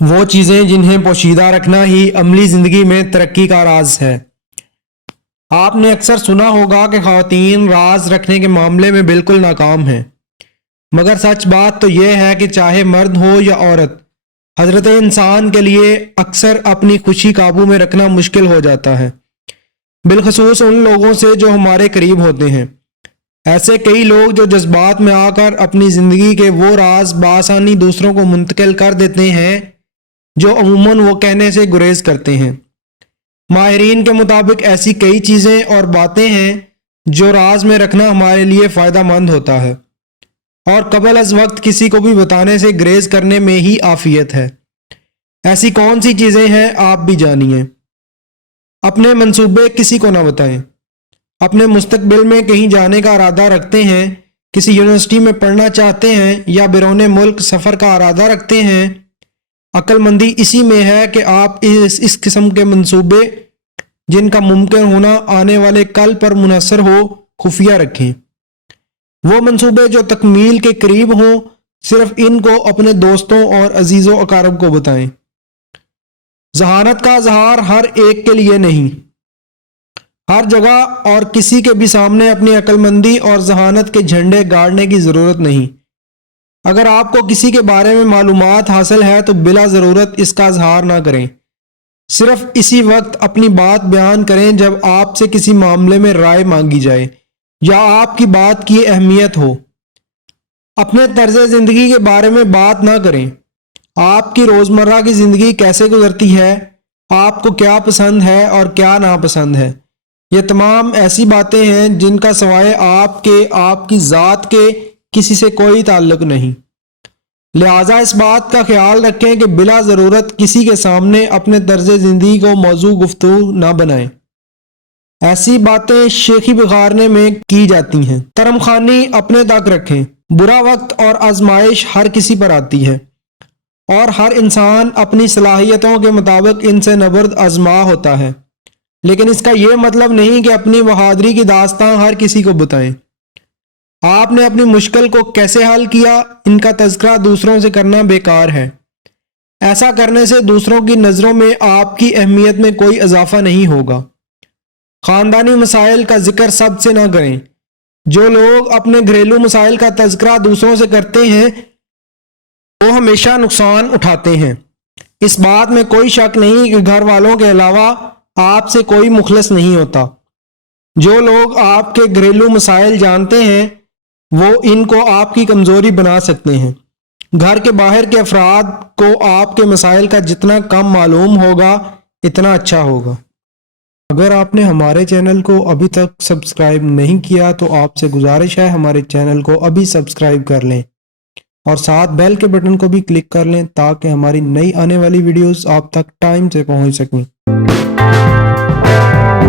وہ چیزیں جنہیں پوشیدہ رکھنا ہی عملی زندگی میں ترقی کا راز ہے۔ آپ نے اکثر سنا ہوگا کہ خواتین راز رکھنے کے معاملے میں بالکل ناکام ہیں، مگر سچ بات تو یہ ہے کہ چاہے مرد ہو یا عورت، حضرت انسان کے لیے اکثر اپنی خوشی قابو میں رکھنا مشکل ہو جاتا ہے، بالخصوص ان لوگوں سے جو ہمارے قریب ہوتے ہیں۔ ایسے کئی لوگ جو جذبات میں آ کر اپنی زندگی کے وہ راز بآسانی دوسروں کو منتقل کر دیتے ہیں جو عموماً وہ کہنے سے گریز کرتے ہیں۔ ماہرین کے مطابق ایسی کئی چیزیں اور باتیں ہیں جو راز میں رکھنا ہمارے لیے فائدہ مند ہوتا ہے، اور قبل از وقت کسی کو بھی بتانے سے گریز کرنے میں ہی عافیت ہے۔ ایسی کون سی چیزیں ہیں آپ بھی جانیے۔ اپنے منصوبے کسی کو نہ بتائیں۔ اپنے مستقبل میں کہیں جانے کا ارادہ رکھتے ہیں، کسی یونیورسٹی میں پڑھنا چاہتے ہیں یا بیرون ملک سفر کا ارادہ رکھتے ہیں، عقل مندی اسی میں ہے کہ آپ اس قسم کے منصوبے جن کا ممکن ہونا آنے والے کل پر منحصر ہو خفیہ رکھیں۔ وہ منصوبے جو تکمیل کے قریب ہوں صرف ان کو اپنے دوستوں اور عزیز و اقارب کو بتائیں۔ ذہانت کا اظہار ہر ایک کے لیے نہیں، ہر جگہ اور کسی کے بھی سامنے اپنی عقل مندی اور ذہانت کے جھنڈے گاڑنے کی ضرورت نہیں۔ اگر آپ کو کسی کے بارے میں معلومات حاصل ہے تو بلا ضرورت اس کا اظہار نہ کریں، صرف اسی وقت اپنی بات بیان کریں جب آپ سے کسی معاملے میں رائے مانگی جائے یا آپ کی بات کی اہمیت ہو۔ اپنے طرز زندگی کے بارے میں بات نہ کریں۔ آپ کی روزمرہ کی زندگی کیسے گزرتی ہے، آپ کو کیا پسند ہے اور کیا ناپسند ہے، یہ تمام ایسی باتیں ہیں جن کا سوائے آپ کی ذات کے کسی سے کوئی تعلق نہیں۔ لہٰذا اس بات کا خیال رکھیں کہ بلا ضرورت کسی کے سامنے اپنے طرز زندگی کو موضوع گفتگو نہ بنائیں۔ ایسی باتیں شیخی بخارنے میں کی جاتی ہیں۔ کرم خوانی اپنے تک رکھیں۔ برا وقت اور آزمائش ہر کسی پر آتی ہے، اور ہر انسان اپنی صلاحیتوں کے مطابق ان سے نبرد آزما ہوتا ہے، لیکن اس کا یہ مطلب نہیں کہ اپنی بہادری کی داستان ہر کسی کو بتائیں۔ آپ نے اپنی مشکل کو کیسے حل کیا، ان کا تذکرہ دوسروں سے کرنا بیکار ہے۔ ایسا کرنے سے دوسروں کی نظروں میں آپ کی اہمیت میں کوئی اضافہ نہیں ہوگا۔ خاندانی مسائل کا ذکر سب سے نہ کریں۔ جو لوگ اپنے گھریلو مسائل کا تذکرہ دوسروں سے کرتے ہیں وہ ہمیشہ نقصان اٹھاتے ہیں۔ اس بات میں کوئی شک نہیں کہ گھر والوں کے علاوہ آپ سے کوئی مخلص نہیں ہوتا۔ جو لوگ آپ کے گھریلو مسائل جانتے ہیں وہ ان کو آپ کی کمزوری بنا سکتے ہیں۔ گھر کے باہر کے افراد کو آپ کے مسائل کا جتنا کم معلوم ہوگا اتنا اچھا ہوگا۔ اگر آپ نے ہمارے چینل کو ابھی تک سبسکرائب نہیں کیا تو آپ سے گزارش ہے ہمارے چینل کو ابھی سبسکرائب کر لیں اور ساتھ بیل کے بٹن کو بھی کلک کر لیں تاکہ ہماری نئی آنے والی ویڈیوز آپ تک ٹائم سے پہنچ سکیں۔